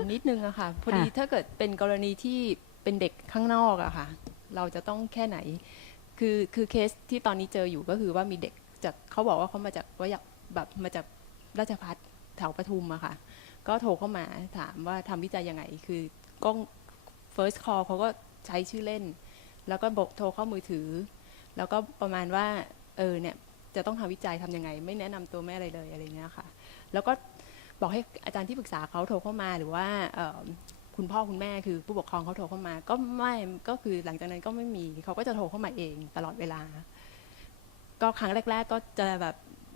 นิดนึงอะค่ะ พอดีค่ะถ้าเกิดเป็นกรณีที่เป็นเด็กข้างนอกอะค่ะ เราจะต้องแค่ไหน คือคือเคสที่ตอนนี้เจออยู่ก็คือว่ามีเด็กจากเขาบอกว่าเขามาจากว่าอยากแบบมาจากราชพัฒแถวปทุมอะค่ะ ก็โทรเข้ามาถามว่าทำวิจัยยังไง คือกล้อง first call เขาก็ใช้ชื่อเล่น แล้วก็บอกโทรเข้ามือถือ แล้วก็ประมาณว่า เออเนี่ยจะต้องทำวิจัยทำยังไง ไม่แนะนำตัวไม่อะไรเลยอะไรเงี้ยค่ะ แล้วก็ บอกให้อาจารย์ที่ปรึกษาเขาโทรเข้ามาหรือว่าคุณพ่อคุณแม่คือผู้ปกครองเขาโทรเข้ามา ก็ไม่ก็คือหลังจากนั้นก็ไม่มีเขาก็จะโทรเข้ามาเองตลอดเวลา ก็ครั้งแรก ๆ ก็จะแบบ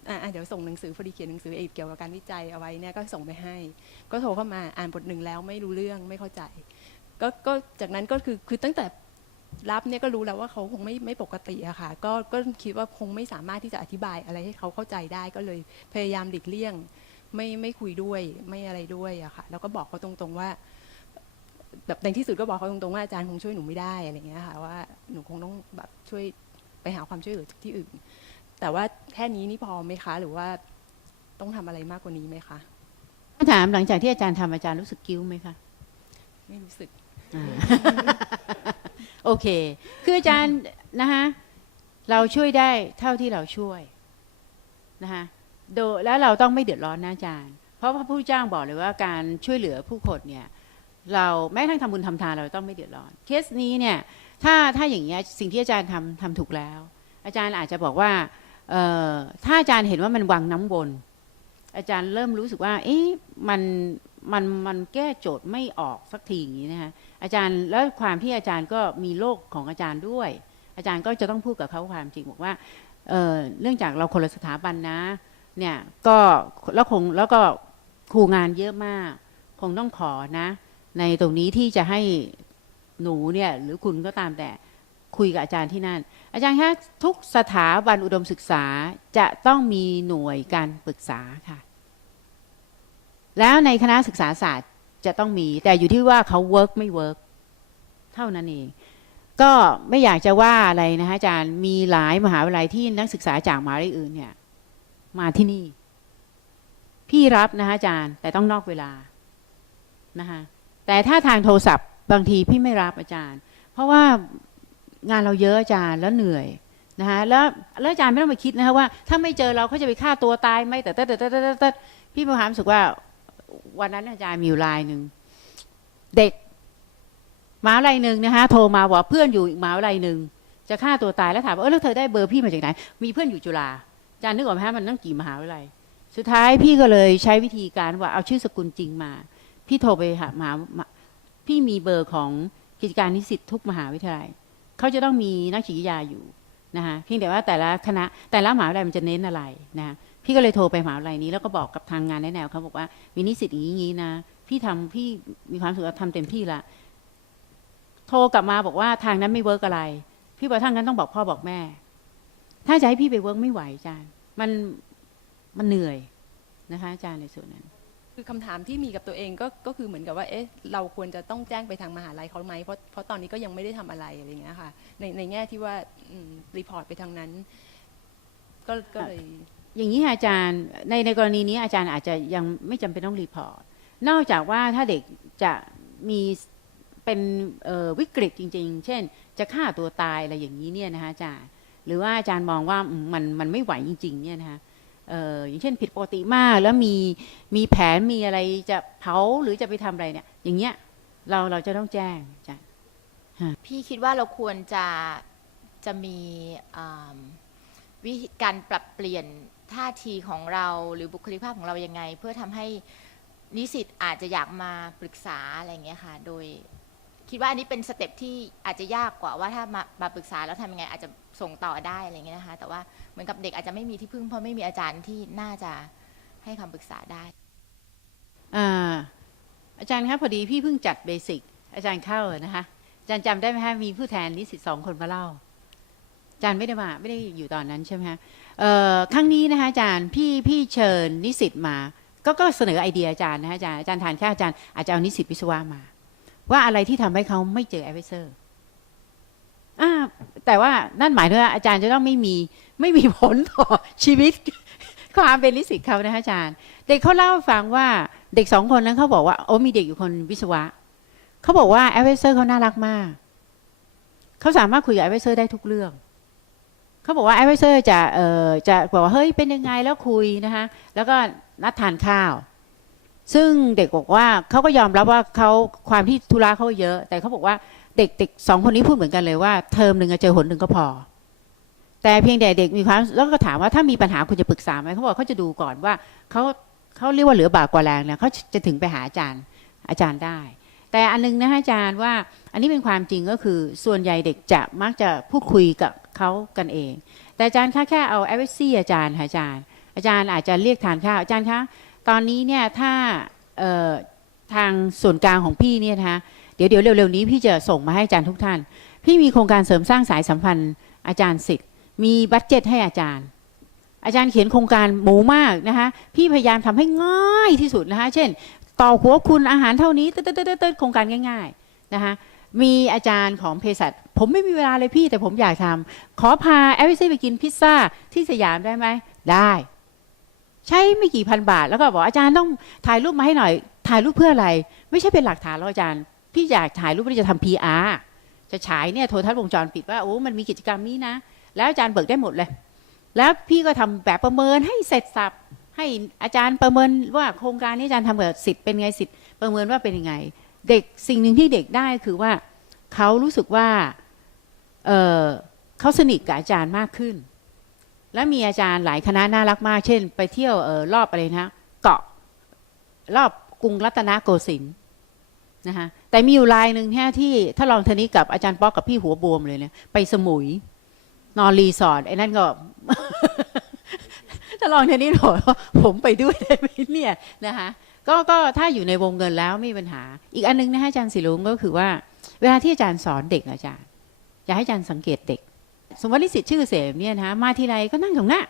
อะอะเดี๋ยวส่งหนังสือพอดีเขียนหนังสือเอกเกี่ยวกับการวิจัยเอาไว้เนี่ยก็ส่งไปให้ ก็โทรเข้ามาอ่านบทหนึ่งแล้วไม่รู้เรื่องไม่เข้าใจ ก็ก็จากนั้นก็คือคือตั้งแต่รับเนี่ยก็รู้แล้วว่าเขาคงไม่ไม่ปกติอะค่ะก็ก็คิดว่าคงไม่สามารถที่จะอธิบายอะไรให้เขาเข้าใจได้ก็เลยพยายามหลีกเลี่ยง ไม่ไม่คุยด้วยไม่อะไรด้วยอะค่ะแล้วก็บอกเขาตรงๆว่า แบบในที่สุดก็บอกเขาตรงๆว่าอาจารย์คงช่วยหนูไม่ได้อะไรอย่างเงี้ยค่ะว่าหนูคงต้องแบบช่วยไปหาความช่วยเหลือจากที่อื่น แต่ว่าแค่นี้นี่พอไหมคะ หรือว่าต้องทำอะไรมากกว่านี้ไหมคะถามหลังจากที่อาจารย์ทำอาจารย์รู้สึกกิ้วไหมคะไม่รู้สึกอ่าโอเค คืออาจารย์นะคะเราช่วยได้เท่าที่เราช่วยนะคะ โดยแล้วเราต้องไม่เดือดร้อนนะอาจารย์ เพราะพระผู้จ้างบอกเลยว่าการช่วยเหลือผู้คนเนี่ยเราแม้กระทั่งทำบุญทำทานเราต้องไม่เดือดร้อน เคสนี้เนี่ยถ้าถ้าอย่างเงี้ยสิ่งที่อาจารย์ทำทำถูกแล้ว อาจารย์อาจจะบอกว่าเอ่อถ้าอาจารย์เห็นว่ามันวังน้ำวนอาจารย์เริ่มรู้สึกว่า เอ๊ะมันมันมันแก้โจทย์ไม่ออกสักทีอย่างนี้นะคะอาจารย์แล้วความที่อาจารย์ก็มีโลกของอาจารย์ด้วย อาจารย์ก็จะต้องพูดกับเขาความจริงบอกว่าเอ่อเนื่องจากเราคนละสถาบันนะ เนี่ยก็แล้วคงแล้วก็ครูงานเยอะมาก คงต้องขอนะ ในตรงนี้ที่จะให้หนูเนี่ยหรือคุณก็ตามแต่คุยกับอาจารย์ที่นั่น อาจารย์คะทุกสถาบันอุดมศึกษาจะต้องมีหน่วยการปรึกษาค่ะ แล้วในคณะศึกษาศาสตร์จะต้องมี แต่อยู่ที่ว่าเขาเวิร์กไม่เวิร์กเท่านั้นเองก็ไม่อยากจะว่าอะไรนะคะอาจารย์มีหลายมหาวิทยาลัยที่นักศึกษาจากมหาวิทยาลัยอื่นเนี่ย มาที่นี่ พี่รับนะคะอาจารย์ แต่ต้องนอกเวลานะคะแต่ถ้าทางโทรศัพท์บางทีพี่ไม่รับอาจารย์ เพราะว่างานเราเยอะอาจารย์แล้วเหนื่อยนะคะแล้วแล้วอาจารย์ไม่ต้องไปคิดนะคะว่า ถ้าไม่เจอเราเขาจะไปฆ่าตัวตายไหมแต่แต่แต่แต่แต่แต่พี่มีความรู้สึกว่าวันนั้นอาจารย์มีอยู่รายหนึ่งเด็กหมาวิทยาลัยหนึ่งนะคะโทรมาบอกเพื่อนอยู่อีกหมาวิทยาลัยหนึ่งจะฆ่าตัวตายแล้วถามว่าเออแล้วเธอได้เบอร์พี่มาจากไหน มีเพื่อนอยู่จุฬา จารย์นึกออกไหมฮะมันตั้งกี่มหาวิทยาลัย สุดท้ายพี่ก็เลยใช้วิธีการว่าเอาชื่อสกุลจริงมา พี่โทรไปหามหาพี่มีเบอร์ของกิจการนิสิตทุกมหาวิทยาลัยเขาจะต้องมีนักจิตวิทยาอยู่นะคะเพียงแต่ว่าแต่ละคณะแต่ละมหาวิทยาลัยมันจะเน้นอะไรนะะพี่ก็เลยโทรไปมหาวิทยาลัยนี้แล้วก็บอกกับทางงานแนแนวเขาบอกว่ามีนิสิตอย่างนี้อย่างนี้นะพี่ทำพี่มีความสึกว่าทำเต็มที่ละโทรกลับมาบอกว่าทางนั้นไม่เวิร์กอะไร พี่บอกถ้างั้นต้องบอกพ่อบอกแม่ ถ้าจะให้พี่ไปเวิร์กไม่ไหวอาจารย์ มันมันเหนื่อยนะคะอาจารย์ในส่วนนั้น คือคำถามที่มีกับตัวเองก็ก็คือเหมือนกับว่าเอ๊ะเราควรจะต้องแจ้งไปทางมหาลัยเขาไหมเพราะเพราะตอนนี้ก็ยังไม่ได้ทำอะไรอะไรอย่างเงี้ยค่ะในในแง่ที่ว่ารีพอร์ตไปทางนั้น ก็ก็เลยอย่างนี้ค่ะอาจารย์ในในกรณีนี้อาจารย์อาจจะยังไม่จำเป็นต้องรีพอร์ตนอกจากว่าถ้าเด็กจะมีเป็นเอ่อวิกฤตจริง ๆ เช่น จะฆ่าตัวตายอะไรอย่างนี้เนี่ยนะคะอาจารย์ หรือว่าอาจารย์มองว่ามันมันไม่ไหวจริง ๆ เนี่ยนะคะเอออย่างเช่นผิดปกติมากแล้วมีมีแผนมีอะไรจะเผาหรือจะไปทำอะไรเนี่ย อย่างเงี้ยเราเราจะต้องแจ้งอาจารย์พี่คิดว่าเราควรจะจะมีวิธีการปรับเปลี่ยนท่าทีของเราหรือบุคลิกภาพของเรายังไง เพื่อทำให้นิสิตอาจจะอยากมาปรึกษาอะไรเงี้ยค่ะ โดย คิดว่าอันนี้เป็นสเต็ปที่อาจจะยากกว่าว่าถ้ามามาปรึกษาแล้วทำยังไงอาจจะส่งต่อได้อะไรเงี้ยนะคะ แต่ว่าเหมือนกับเด็กอาจจะไม่มีที่พึ่งเพราะไม่มีอาจารย์ที่น่าจะให้คำปรึกษาได้อ่าอาจารย์ครับพอดีพี่เพิ่งจัดเบสิกอาจารย์เข้านะคะอาจารย์จำได้ไหมคะมีผู้แทนนิสิตสองคนมาเล่าอาจารย์ไม่ได้มาไม่ได้อยู่ตอนนั้นใช่ไหมคะเอ่อครั้งนี้นะคะอาจารย์พี่พี่เชิญนิสิตมา ก็ก็เสนอไอเดียอาจารย์นะคะอาจารย์อาจารย์ทานแค่อาจารย์อาจจะเอานิสิตวิศวะมา ว่าอะไรที่ทำให้เขาไม่เจอแอดเวเซอร์อ่าแต่ว่านั่นหมายถึงว่าอาจารย์จะต้องไม่มีไม่มีผลต่อชีวิตความเป็นนิสิตเขานะคะอาจารย์ เด็กเขาเล่าฟังว่าเด็กสองคนนั้นเขาบอกว่าโอ้มีเด็กอยู่คนวิศวะเขาบอกว่าแอดไวเซอร์เขาน่ารักมากเขาสามารถคุยกับแอดไวเซอร์ได้ทุกเรื่องเขาบอกว่าแอดไวเซอร์จะเอ่อจะบอกว่าเฮ้ยเป็นยังไงแล้วคุยนะคะแล้วก็นัดทานข้าว ซึ่งเด็กบอกว่าเขาก็ยอมรับว่าเขาความที่ธุระเขาเยอะ แต่เขาบอกว่าเด็กเด็กสองคนนี้พูดเหมือนกันเลยว่าเทอมหนึ่งอะเจอหนหนึ่งก็พอ แต่เพียงแต่เด็กมีความแล้วก็ถามว่าถ้ามีปัญหาคุณจะปรึกษาไหมเขาบอกเขาจะดูก่อนว่าเขาเขาเรียกว่าเหลือบากกว่าแรงเนี่ยเขาจะถึงไปหาอาจารย์อาจารย์ได้ แต่อันนึงนะฮะอาจารย์ว่า อันนี้เป็นความจริงก็คือส่วนใหญ่เด็กจะมักจะพูดคุยกับเขากันเอง แต่อาจารย์คะแค่เอาเอเวซี่อาจารย์ค่ะอาจารย์ อาจารย์อาจจะเรียกทานข้าวอาจารย์คะ ตอนนี้เนี่ยถ้าทางส่วนกลางของพี่เนี่ยนะคะเดี๋ยวเดี๋ยวเร็วๆนี้พี่จะส่งมาให้อาจารย์ทุกท่าน พี่มีโครงการเสริมสร้างสายสัมพันธ์อาจารย์สิทธิ์มีบัตเจ็ตให้อาจารย์ อาจารย์เขียนโครงการหมูมากนะคะพี่พยายามทำให้ง่ายที่สุดนะคะเช่น ต่อหัวคุณอาหารเท่านี้เตึ๊ดตึ๊ดโครงการง่ายๆนะคะมีอาจารย์ของเภสัชผมไม่มีเวลาเลยพี่แต่ผมอยากทำขอพาแอฟวิซี่ไปกินพิซซ่าที่สยามได้ไหมได้ ใช้ไม่กี่พันบาท แล้วก็บอกอาจารย์ต้องถ่ายรูปมาให้หน่อย ถ่ายรูปเพื่ออะไร ไม่ใช่เป็นหลักฐานหรอกอาจารย์ พี่อยากถ่ายรูปเพื่อจะทำ PR จะฉายเนี่ยโทรทัศน์วงจรปิดว่าโอ้มันมีกิจกรรมนี้นะ แล้วอาจารย์เบิกได้หมดเลย แล้วพี่ก็ทำแบบประเมินให้เสร็จสับให้อาจารย์ประเมินว่าโครงการนี้อาจารย์ทำกับสิทธิ์เป็นไงสิทธิ์ประเมินว่าเป็นยังไง เด็กสิ่งหนึ่งที่เด็กได้คือว่าเขารู้สึกว่าเเขาสนิทกับอาจารย์มากขึ้น และมีอาจารย์หลายคณะน่ารักมาก เช่น ไปเที่ยวเออรอบอะไรนะเกาะรอบกรุงรัตนโกสินทร์นะคะแต่มีอยู่รายหนึ่งเนี่ยที่ถ้าลองเทนี้กับอาจารย์ป๊อกกับพี่หัวบวมเลยเนี่ยไปสมุย นอนรีสอร์ทไอ้นั่นก็ ถ้าลองเทนนี้บอกว่าผมไปด้วยได้ไหมเนี่ยนะคะก็ก็ถ้าอยู่ในวงเงินแล้วไม่มีปัญหา อีกอันนึงนะฮะอาจารย์สิลุงก็คือว่า เวลาที่อาจารย์สอนเด็กอาจารย์ อยากให้อาจารย์สังเกตเด็ก สมมตินิสิตชื่อเสมเนี่ยนะคะมาทีไรก็นั่งตรงหน้า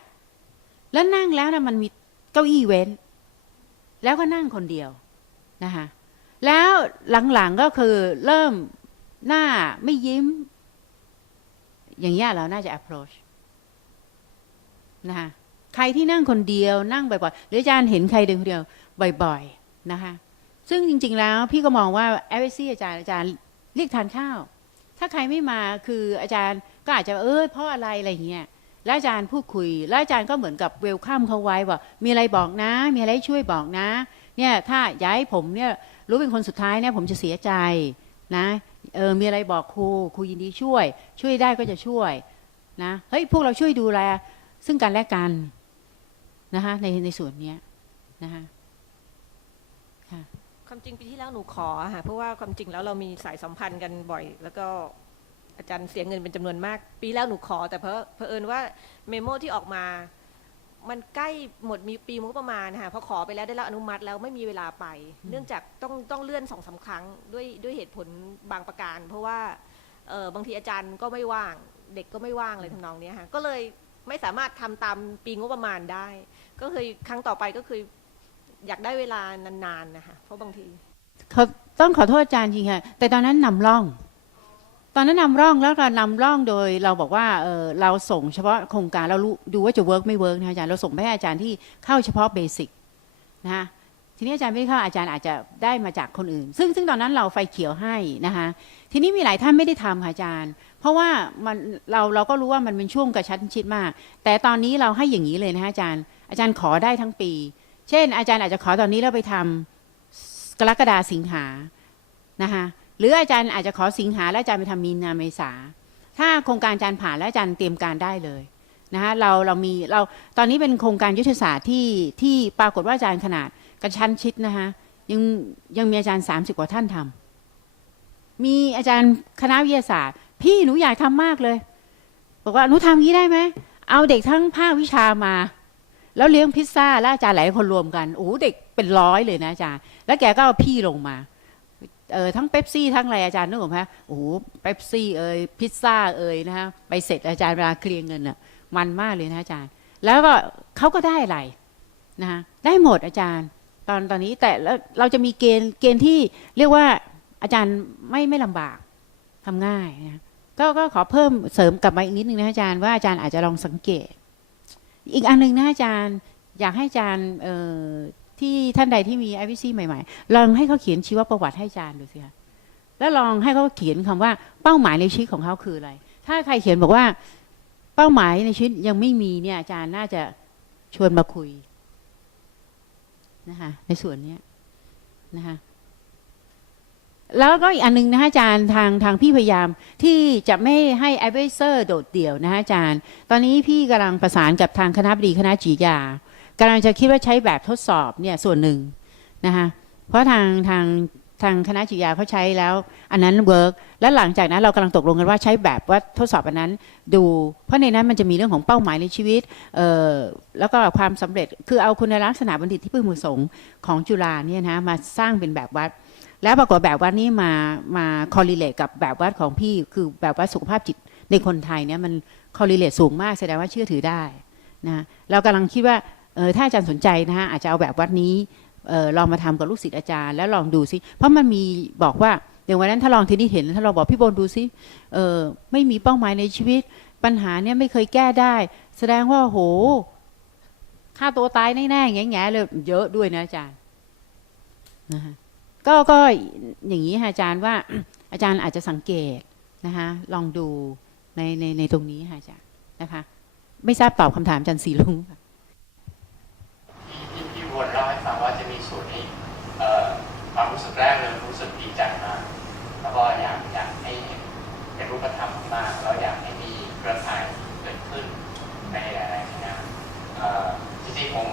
แล้วนั่งแล้วนะมันมีเก้าอี้เว้น แล้วก็นั่งคนเดียวนะคะแล้วหลังๆก็คือเริ่มหน้าไม่ยิ้ม อย่างเงี้ยเราน่าจะ approach นะคะใครที่นั่งคนเดียวนั่งบ่อยๆหรืออาจารย์เห็นใครเดินคนเดียวบ่อย ๆนะคะซึ่งจริง ๆ แล้วพี่ก็มองว่าแอฟซี่อาจารย์อาจารย์เรียกทานข้าว ถ้าใครไม่มาคืออาจารย์ ก็อาจจะเออเพราะอะไรอะไรเงี้ยแล้วอาจารย์พูดคุย แล้วอาจารย์ก็เหมือนกับเวลคัมเขาไว้ว่ามีอะไรบอกนะ มีอะไรช่วยบอกนะ เนี่ยถ้าย้ายผมเนี่ยรู้เป็นคนสุดท้ายเนี่ยผมจะเสียใจนะเออมีอะไรบอกครูครูยินดีช่วย ช่วยได้ก็จะช่วยนะเฮ้ยพวกเราช่วยดูแล ซึ่งกันและกันนะคะในในส่วนเนี้ยนะคะความจริงปีที่แล้วหนูขอค่ะเพราะว่าความจริงแล้วเรามีสายสัมพันธ์กันบ่อย แล้วก็ อาจารย์เสียเงินเป็นจำนวนมาก ปีแล้วหนูขอ แต่เพอเพอเอิญว่าเมโมที่ออกมา มันใกล้หมดมีปีงบประมาณค่ะพอขอไปแล้วได้รับอนุมัติแล้วไม่มีเวลาไป เนื่องจากต้องต้องเลื่อนสองสาครั้งด้วยด้วยเหตุผลบางประการ เพราะว่าเออบางทีอาจารย์ก็ไม่ว่าง เด็กก็ไม่ว่างเลยทำนองเนี้ยค่ะก็เลยไม่สามารถทำตามปีงบประมาณได้ ก็เคยครั้งต่อไปก็คืออยากได้เวลานานๆนะคะเพราะบางทีเขาต้องขอโทษอาจารย์จริงค่ะ แต่ตอนนั้นนำร่อง ตอนนั้นนำร่องแล้วก็นำร่องโดยเราบอกว่าเออเราส่งเฉพาะโครงการเราดูว่าจะเวิร์กไม่เวิร์กนะอาจารย์เราส่งไปให้อาจารย์ที่เข้าเฉพาะเบสิกนะคะทีนี้อาจารย์ไม่ได้เข้าอาจารย์อาจจะได้มาจากคนอื่น ซึ่งซึ่งตอนนั้นเราไฟเขียวให้นะคะทีนี้มีหลายท่านไม่ได้ทำค่ะอาจารย์ เพราะว่ามันเราเราก็รู้ว่ามันเป็นช่วงกระชั้นชิดมาก แต่ตอนนี้เราให้อย่างนี้เลยนะคะอาจารย์ อาจารย์ขอได้ทั้งปี เช่น อาจารย์อาจจะขอตอนนี้แล้วไปทำกรกฎาสิงหานะคะ หรืออาจารย์อาจจะขอสิงหาแล้วอาจารย์ไปทำมีนาเมษา ถ้าโครงการอาจารย์ผ่านแล้วอาจารย์เตรียมการได้เลยนะคะเราเรามีเราตอนนี้เป็นโครงการยุทธศาสตร์ที่ที่ปรากฏว่าอาจารย์ขนาดกระชั้นชิดนะคะยังยังมีอาจารย์ 30 กว่าท่านทำมีอาจารย์คณะวิทยาศาสตร์ พี่หนูอยากทำมากเลย บอกว่าหนูทำงี้ได้ไหมเอาเด็กทั้งภาควิชามา แล้วเลี้ยงพิซซ่าแล้วอาจารย์หลายคนรวมกันโอ้เด็กเป็นร้อยเลยนะอาจารย์ แล้วแกก็เอาพี่ลงมา เออทั้งเป๊ปซี่ทั้งอะไรอาจารย์นึกออกไหมโอ้โหเป๊ปซี่เอ่ยพิซซ่าเอ่ยนะฮะไปเสร็จอาจารย์เวลาเคลียร์เงินน่ะมันมากเลยนะอาจารย์ แล้วก็เขาก็ได้อะไรนะฮะได้หมดอาจารย์ ตอนตอนนี้แต่เราจะมีเกณฑ์เกณฑ์ที่เรียกว่าอาจารย์ไม่ไม่ลำบากทำง่ายนะก็ก็ขอเพิ่มเสริมกลับมาอีกนิดนึงนะอาจารย์ว่าอาจารย์อาจจะลองสังเกต อีกอันหนึ่งนะอาจารย์ อยากให้อาจารย์เออ ที่ท่านใดที่มี IVC ใหม่ๆ ลองให้เขาเขียนชีวประวัติให้อาจารย์ดูสิคะแล้วลองให้เขาเขียนคำว่าเป้าหมายในชีวิตของเขาคืออะไร ถ้าใครเขียนบอกว่าเป้าหมายในชีวิตยังไม่มีเนี่ยอาจารย์น่าจะชวนมาคุยนะคะในส่วนเนี้ยนะคะแล้วก็อีกอันหนึงนะคะอาจารย์ทางทางพี่พยายามที่จะไม่ให้ไอเวเซอร์โดดเดี่ยวนะคะอาจารย์ ตอนนี้พี่กำลังประสานกับทางคณะบดีคณะจิตยา กำลังจะคิดว่าใช้แบบทดสอบเนี่ยส่วนหนึ่งนะคะเพราะทางทางทางคณะจิตยาเขาใช้แล้ว อันนั้นเวิร์กและหลังจากนั้นเรากำลังตกลงกันว่าใช้แบบว่าทดสอบอันนั้นดู เพราะในนั้นมันจะมีเรื่องของเป้าหมายในชีวิตเอ่อแล้วก็ความสำเร็จคือเอาคุณลักษณะบัณฑิตที่พึงประสงค์ของจุฬาเนี่ยนะมาสร้างเป็นแบบวัด แล้วปรากฏแบบวัดนี้มามาคอลลิเลตกับแบบวัดของพี่คือแบบวัดสุขภาพจิตในคนไทยเนี่ยมันคอลลิเลตสูงมากแสดงว่าเชื่อถือได้นะเรากำลังคิดว่า ถ้าอาจารย์สนใจนะฮะอาจจะเอาแบบวัดนี้เออลองมาทำกับลูกศิษย์อาจารย์แล้วลองดูซิ เพราะมันมีบอกว่าอย่างวันนั้นถ้าลองทีนี้เห็นถ้าเราบอกพี่บนดูซิเออไม่มีเป้าหมายในชีวิต ปัญหาเนี่ยไม่เคยแก้ได้ แสดงว่าโหฆ่าตัวตายแน่ๆแง่ๆเลยเยอะด้วยนะอาจารย์นะฮะก็ก็อย่างนี้ค่ะอาจารย์ว่าอาจารย์อาจจะสังเกตนะคะลองดูในในในตรงนี้ค่ะอาจารย์นะคะ ไม่ทราบตอบคำถามอาจารย์สีลุงค่ะ ที่ที่วนเล่าให้ฟังว่าจะมีศูนย์อีกเอ่อ ความรู้สึกแรกเลยรู้สึกดีใจมาก แล้วก็อยากอยากให้เป็นรูปธรรมมากแล้วอยากให้มีเครือข่ายเกิดขึ้นในหลายๆคณะเอ่จริงๆผม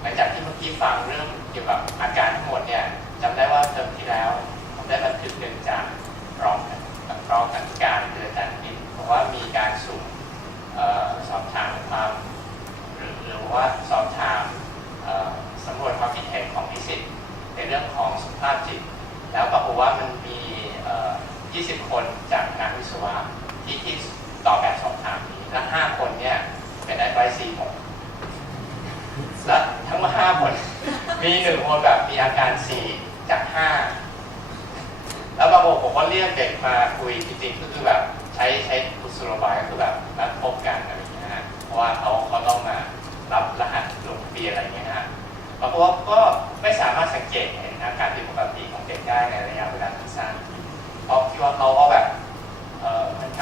หลังจากที่เมื่อกี้ฟังเรื่องเกี่ยวกับอาการทั้งหมดเนี่ยจำได้ว่าเทอมที่แล้วผมได้บันทึกหนึ่งจากรองรองอธิการคืออาจารย์พินบอกว่ามีการสุ่มสอบ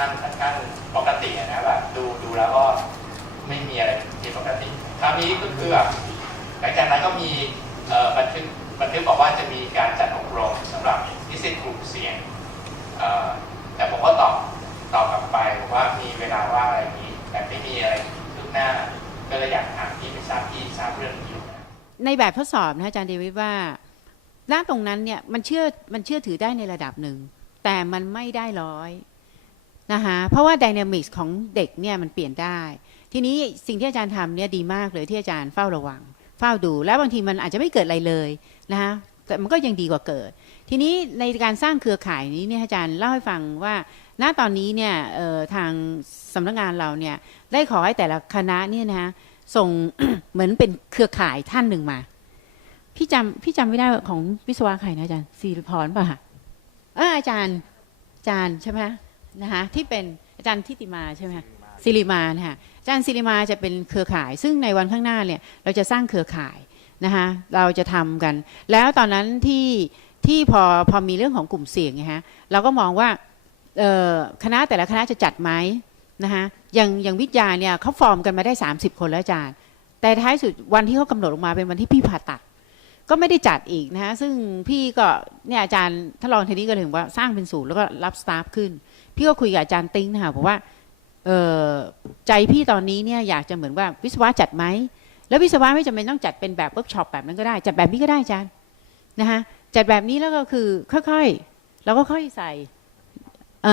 ข้างค่อนข้างปกตินะแบบดูดูแล้วก็ไม่มีอะไรผิดปกติ คราวนี้ก็คือแบบหลังจากนั้นก็มีบันทึกบันทึกบอกว่าจะมีการจัดอบรมสำหรับนิสิตกลุ่มเสี่ยงแต่ผมก็ตอบตอบกลับไปบอกว่ามีเวลาว่าอะไรนี้แต่ไม่มีอะไรคืบหน้าก็เลยอยากถามพี่ไม่ทราบพี่ทราบเรื่องนี้อยู่ในแบบทดสอบนะอาจารย์เดวิดว่าณตรงนั้นเนี่ยมันเชื่อมันเชื่อถือได้ในระดับหนึ่งแต่มันไม่ได้ร้อย นะคะเพราะว่าดินามิกของเด็กเนี่ยมันเปลี่ยนได้ ทีนี้สิ่งที่อาจารย์ทำเนี่ยดีมากเลยที่อาจารย์เฝ้าระวัง เฝ้าดูแล้วบางทีมันอาจจะไม่เกิดอะไรเลยนะคะแต่มันก็ยังดีกว่าเกิด ทีนี้ในการสร้างเครือข่ายนี้เนี่ยอาจารย์เล่าให้ฟังว่าณตอนนี้เนี่ยทางสำนักงานเราเนี่ยได้ขอให้แต่ละคณะเนี่ยนะคะส่งเหมือนเป็นเครือข่ายท่านหนึ่งมา พี่จำพี่จำไม่ได้ของวิศวะใครนะอาจารย์ศิริพรป่ะคะเอออาจารย์อาจารย์ใช่ไหม นะคะที่เป็นอาจารย์ทิติมาใช่ไหมคะศิริมานะคะอาจารย์ศิริมาจะเป็นเครือข่าย ซึ่งในวันข้างหน้าเนี่ยเราจะสร้างเครือข่ายนะคะเราจะทำกัน แล้วตอนนั้นที่ที่พอพอมีเรื่องของกลุ่มเสี่ยงไงฮะเราก็มองว่าเอ่อคณะแต่ละคณะจะจัดไหมนะคะอย่างอย่างวิทยาเนี่ยเขาฟอร์มกันมาได้ 30 คนแล้วอาจารย์ แต่ท้ายสุดวันที่เขากำหนดออกมาเป็นวันที่พี่ผ่าตัด ก็ไม่ได้จัดอีกนะฮะซึ่งพี่ก็เนี่ยอาจารย์ถ้าลองทีนี้ก็ถึงว่าสร้างเป็นศูนย์แล้วก็รับสตาฟขึ้น พี่ก็คุยกับอาจารย์ติ้งนะคะบอกว่าเออใจพี่ตอนนี้เนี่ยอยากจะเหมือนว่าวิศวะจัดไหมแล้ววิศวะไม่จำเป็นต้องจัดเป็นแบบเวิร์กช็อปแบบนั้นก็ได้ จัดแบบนี้ก็ได้อาจารย์นะคะจัดแบบนี้แล้วก็คือค่อยๆเราก็ค่อยใส่เ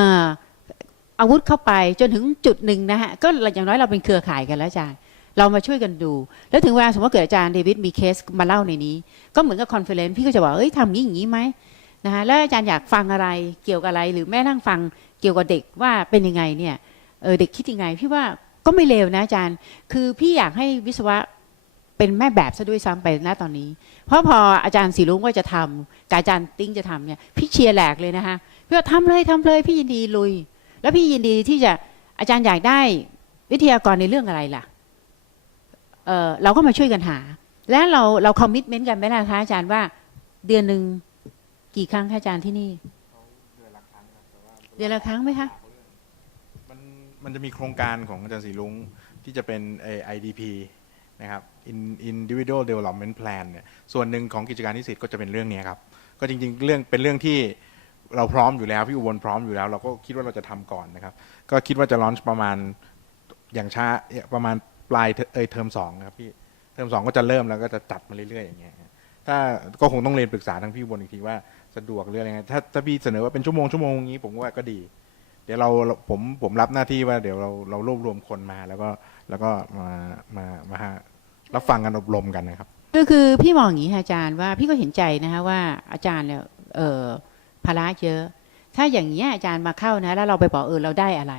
อาวุธเข้าไปจนถึงจุดหนึ่งนะฮะก็อย่างน้อยเราเป็นเครือข่ายกันแล้วอาจารย์ เรามาช่วยกันดู แล้วถึงเวลาสมมติว่าเกิดอาจารย์เดวิดมีเคสมาเล่าในนี้ ก็เหมือนกับคอนเฟลเลนซ์พี่ก็จะบอกเอ้ยทำอย่างนี้อย่างนี้ไหม นะคะแล้วอาจารย์อยากฟังอะไรเกี่ยวกับอะไร หรือแม่นั่งฟังเกี่ยวกับเด็กว่าเป็นยังไงเนี่ยเออเด็กคิดยังไง พี่ว่าก็ไม่เลวนะอาจารย์ คือพี่อยากให้วิศวะเป็นแม่แบบซะด้วยซ้ำไปณตอนนี้ เพราะพออาจารย์สีลุงว่าจะทำกับอาจารย์ติ้งจะทำเนี่ยพี่เชียร์แหลกเลยนะคะพี่ว่าทำเลยทำเลยพี่ยินดีลุย แล้วพี่ยินดีที่จะอาจารย์อยากได้วิทยากรในเรื่องอะไรล่ะเออเราก็มาช่วยกันหา และเราเราคอมมิชเมนต์กันไหมล่ะคะอาจารย์ว่าเดือนหนึ่ง กี่ครั้งคะอาจารย์ที่นี่เดือนละครั้งไหมคะ มันมันจะมีโครงการของอาจารย์สีลุงที่จะเป็นเอ่อ IDP นะครับ In- Individual Development Plan เนี่ยส่วนหนึ่งของกิจการนิสิตก็จะเป็นเรื่องนี้ครับ ก็จริงๆ เรื่องเป็นเรื่องที่เราพร้อมอยู่แล้ว พี่อุบลพร้อมอยู่แล้ว เราก็คิดว่าเราจะทำก่อนนะครับ ก็คิดว่าจะลอนช์ประมาณอย่างช้าประมาณปลายเทอเอยเทอมสองนะครับพี่เทอมสองก็จะเริ่มแล้วก็จะจัดมาเรื่อยๆอย่างเงี้ยถ้าก็คงต้องเรียนปรึกษาทางพี่อุบลอีกทีว่า สะดวกหรืออะไรไงถ้าถ้าพี่เสนอว่าเป็นชั่วโมงชั่วโมงอย่างนี้ผมว่าก็ดี เดี๋ยวเราเราผมผมรับหน้าที่ว่าเดี๋ยวเราเรารวบรวมคนมาแล้วก็แล้วก็มามามารับฟังกันอบรมกันนะครับ ก็คือพี่มองอย่างนี้ค่ะอาจารย์ว่าพี่ก็เห็นใจนะคะว่าอาจารย์เนี่ยเออภาระเยอะ ถ้าอย่างเงี้ยอาจารย์มาเข้านะ แล้วเราไปบอกเออเราได้อะไร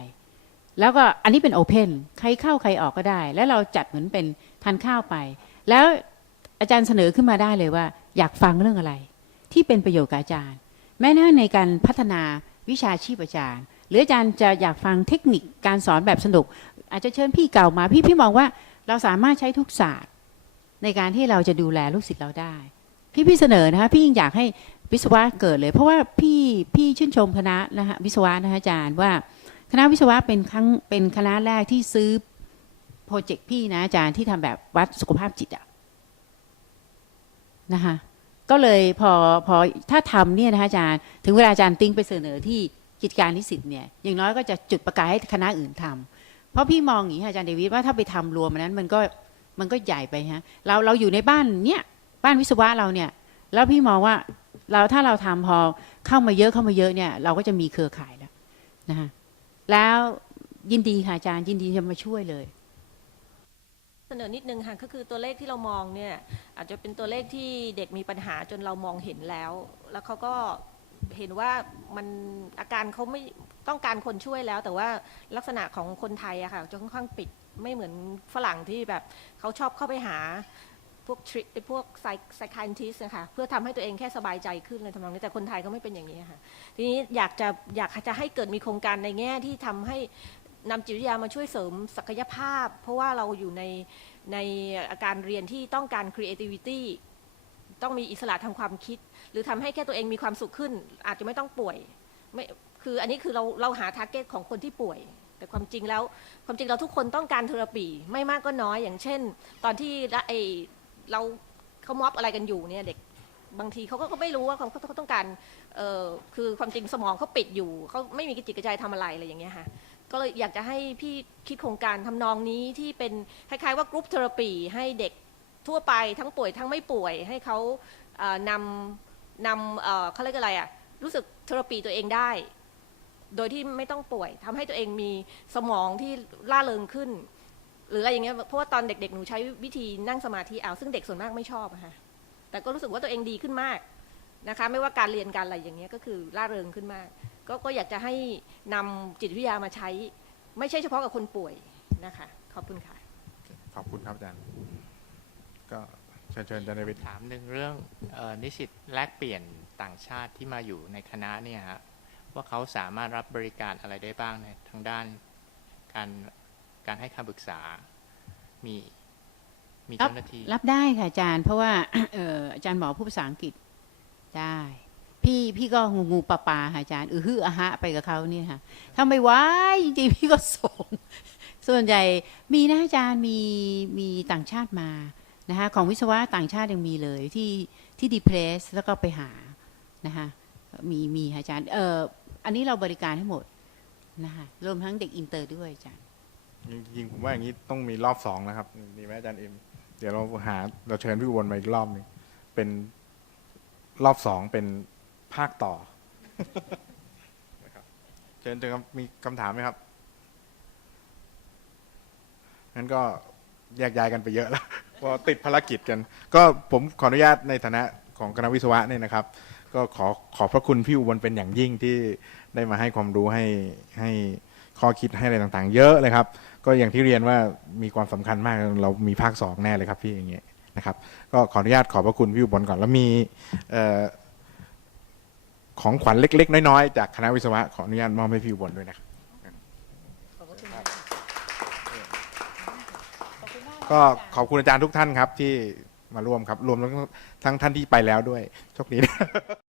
แล้วก็อันนี้เป็นโอเพนใครเข้าใครออกก็ได้ แล้วเราจัดเหมือนเป็นทานข้าวไป แล้วอาจารย์เสนอขึ้นมาได้เลยว่า อยากฟังเรื่องอะไร ที่เป็นประโยชน์กับอาจารย์ แม้ในการพัฒนาวิชาชีพอาจารย์ หรืออาจารย์จะอยากฟังเทคนิคการสอนแบบสนุก อาจจะเชิญพี่เก่ามาพี่พี่มองว่าเราสามารถใช้ทุกศาสตร์ ในการที่เราจะดูแลลูกศิษย์เราได้ พี่พี่เสนอนะคะพี่ยังอยากให้วิศวะเกิดเลย เพราะว่าพี่พี่ชื่นชมคณะนะคะวิศวะนะคะอาจารย์ว่าคณะวิศวะเป็นครั้งเป็นคณะแรกที่ซื้อโปรเจกต์พี่นะอาจารย์ที่ทำแบบวัดสุขภาพจิตอะนะคะ ก็เลยพอพอถ้าทำเนี่ยนะคะอาจารย์ถึงเวลาอาจารย์ติ้งไปเสนอที่กิจการนิสิตเนี่ยอย่างน้อยก็จะจุดประกายให้คณะอื่นทำเพราะพี่มองอย่างนี้ค่ะอาจารย์เดวิดว่าถ้าไปทำรวมอันนั้นมันก็มันก็ใหญ่ไปฮะเราเราอยู่ในบ้านเนี้ยบ้านวิศวะเราเนี่ย แล้วพี่มองว่าเราถ้าเราทำพอเข้ามาเยอะเข้ามาเยอะเนี่ย เราก็จะมีเครือข่ายแล้วนะคะแล้วยินดีค่ะอาจารย์ยินดีจะมาช่วยเลย เสนอนิดนึงค่ะก็คือตัวเลขที่เรามองเนี่ยอาจจะเป็นตัวเลขที่เด็กมีปัญหาจนเรามองเห็นแล้ว แล้วเขาก็เห็นว่ามันอาการเขาไม่ต้องการคนช่วยแล้ว แต่ว่าลักษณะของคนไทยอะค่ะจะค่อนข้างปิดไม่เหมือนฝรั่งที่แบบเขาชอบเข้าไปหาพวกทริพวกไซไซคันทิสนะคะเพื่อทำให้ตัวเองแค่สบายใจขึ้นเลยทำนองนี้แต่คนไทยก็ไม่เป็นอย่างนี้ค่ะ ทีนี้อยากจะอยากจะให้เกิดมีโครงการในแง่ที่ทำให้ นำจิตวิทยามาช่วยเสริมศักยภาพ เพราะว่าเราอยู่ในในอาการเรียนที่ต้องการ creativity ต้องมีอิสระทางความคิด หรือทำให้แค่ตัวเองมีความสุขขึ้น อาจจะไม่ต้องป่วยไม่คืออันนี้คือเราเราหา target ของคนที่ป่วย แต่ความจริงแล้ว ความจริงเราทุกคนต้องการเทอราปีไม่มากก็น้อย อย่างเช่น ตอนที่ละไอเราเขามอบอะไรกันอยู่เนี่ยเด็กบางทีเขาก็ไม่รู้ว่าเขาเขาต้องการเออคือความจริงสมองเขาปิดอยู่เขาไม่มีกระจิตกระใจทำอะไรอะไรอย่างเงี้ยค่ะ ก็เลยอยากจะให้พี่คิดโครงการทำนองนี้ที่เป็นคล้ายๆว่ากรุ๊ปเทอราปีให้เด็กทั่วไปทั้งป่วยทั้งไม่ป่วย ให้เขาเอ่อนำนำเอ่อเขาเรียกอะไรอะรู้สึกเทอราปีตัวเองได้ โดยที่ไม่ต้องป่วยทำให้ตัวเองมีสมองที่ล่าเริงขึ้น หรืออะไรอย่างเงี้ยเพราะว่าตอนเด็กๆหนูใช้วิธีนั่งสมาธิเอาซึ่งเด็กส่วนมากไม่ชอบอะค่ะแต่ก็รู้สึกว่าตัวเองดีขึ้นมาก นะคะไม่ว่าการเรียนการอะไรอย่างเงี้ยก็คือล่าเริงขึ้นมากก็ก็อยากจะให้นำจิตวิทยามาใช้ ไม่ใช่เฉพาะกับคนป่วยนะคะขอบคุณค่ะ ขอบคุณครับอาจารย์ ก็เชิญเชิญอาจารย์เดวิด ถามหนึ่งเรื่องเออนิสิตแลกเปลี่ยนต่างชาติที่มาอยู่ในคณะเนี่ยฮะว่าเขาสามารถรับบริการอะไรได้บ้างในทางด้านการการให้คำปรึกษา มีมีครับเจ้าหน้าที่ รับได้ค่ะอาจารย์ เพราะว่า เอ่ออาจารย์หมอผู้ภาษาอังกฤษ ได้ พี่พี่ก็งูงูปลาปลาค่ะอาจารย์อือฮืออะฮะไปกับเขาเนี่ยค่ะถ้าไม่ไหวจริงๆพี่ก็ส่งส่วนใหญ่มีนะอาจารย์มีมีต่างชาติมานะคะของวิศวะต่างชาติยังมีเลยที่ที่ดีเพรสแล้วก็ไปหานะคะมีมีอาจารย์เอ่ออันนี้เราบริการให้หมดนะคะรวมทั้งเด็กอินเตอร์ด้วยอาจารย์จริงๆผมว่าอย่างนี้ต้องมีรอบสองนะครับดีไหมอาจารย์เอ็มเดี๋ยวเราหาเราเชิญพี่อุบลมาอีกรอบหนึงเป็น รอบสองเป็นภาคต่อนะครับเชิญเชิญครับมีคำถามไหมครับงั้นก็แยกย้ายกันไปเยอะแล้วเพราะติดภารกิจกัน ก็ผมขออนุญาตในฐานะของคณะวิศวะเนี่ยนะครับ ก็ขอขอบพระคุณพี่อุบลเป็นอย่างยิ่งที่ได้มาให้ความรู้ให้ให้ข้อคิดให้อะไรต่างๆ เยอะเลยครับ ก็อย่างที่เรียนว่ามีความสำคัญมากเรามีภาคสองแน่เลยครับพี่อย่างเงี้ย นะครับ ก็ขออนุญาตขอบพระคุณพี่อุบลก่อน แล้วมีออของขวัญเล็ก ๆ น้อยๆ จากคณะวิศวะขออนุญาตมอบให้พี่อุบลด้วยนะครับก็ขอบคุณอาจารย์ทุกท่านครับที่มาร่วมครับ รวมทั้งทั้งท่านที่ไปแล้วด้วยโชคดีนะ